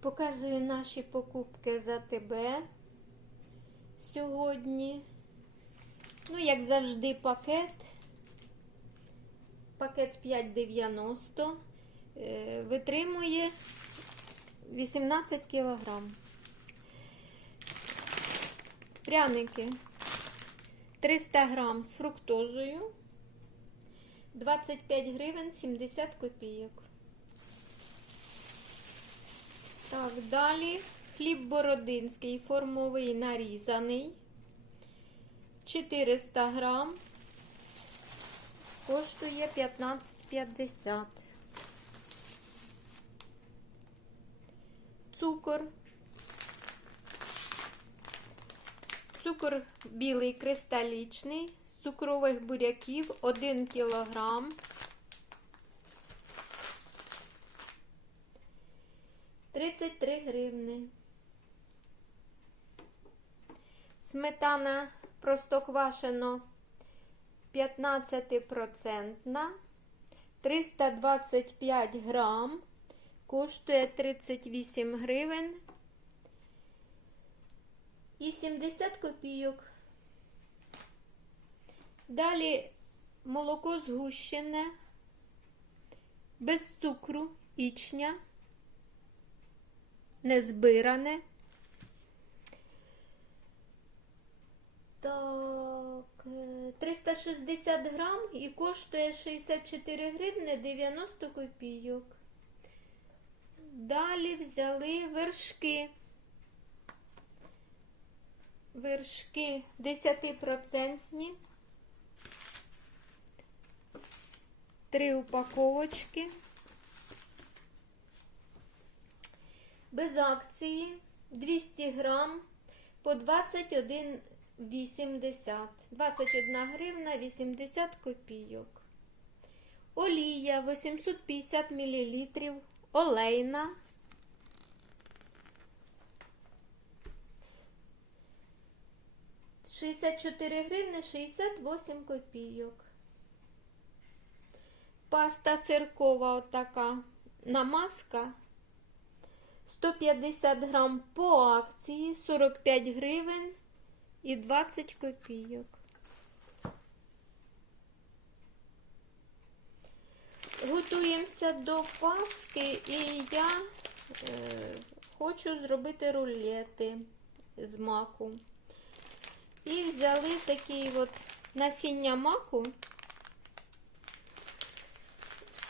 Показую наші покупки за тебе сьогодні. Ну, як завжди, пакет. Пакет 5,90 е, витримує 18 кілограм. Пряники 300 грам з фруктозою. 25 гривень 70 копійок. Так, далі хліб бородинський, формовий нарізаний. 400 грам. Коштує 15,50. Цукор. Цукор білий кристалічний з цукрових буряків 1 кілограм. 33 гривни. Сметана простоквашено 15%. 325 грам. Коштує 38 гривень і 70 копійок. Далі молоко згущене, без цукру, ічня, не збиране. Так, е, 360 грам і коштує 64 гривни 90 копійок. Далі взяли вершки. Вершки 10%. Три упаковочки. Без акції 200 грам по 21,80. 21 гривна 80 копійок. Олія 850 мл. Олейна. Шістдесят чотири гривни 68 копійок. Паста сиркова отака намазка. 150 грам по акції 45 гривень і 20 копійок. Готуємося до Паски і я е, хочу зробити рулети з маку. І взяли такий от насіння маку.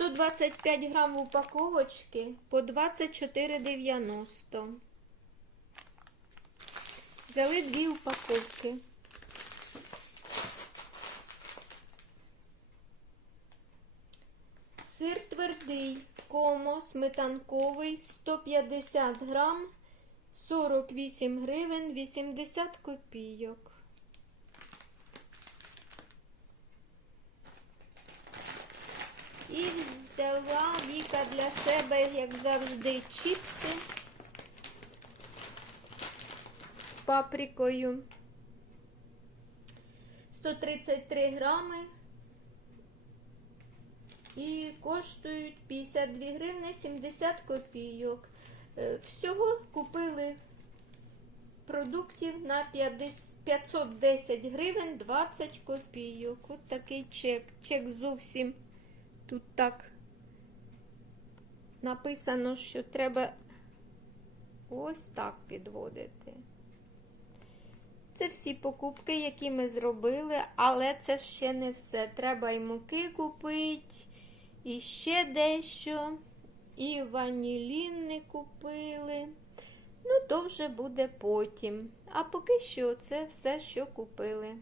125 грам упаковочки по 24,90. Взяли дві упаковки. Сир твердий, комо, сметанковий, 150 грам, 48 гривень, 80 копійок. І взяла Віка для себе, як завжди, чіпси з паприкою. 133 грами і коштують 52 гривни 70 копійок. Е, Всього купили продуктів на 510 гривень 20 копійок. Ось такий чек. Чек зовсім тут так написано, що треба ось так підводити. Це всі покупки, які ми зробили, але це ще не все. Треба і муки купити, і ще дещо, і ванілін купили. Ну, то вже буде потім. А поки що це все, що купили.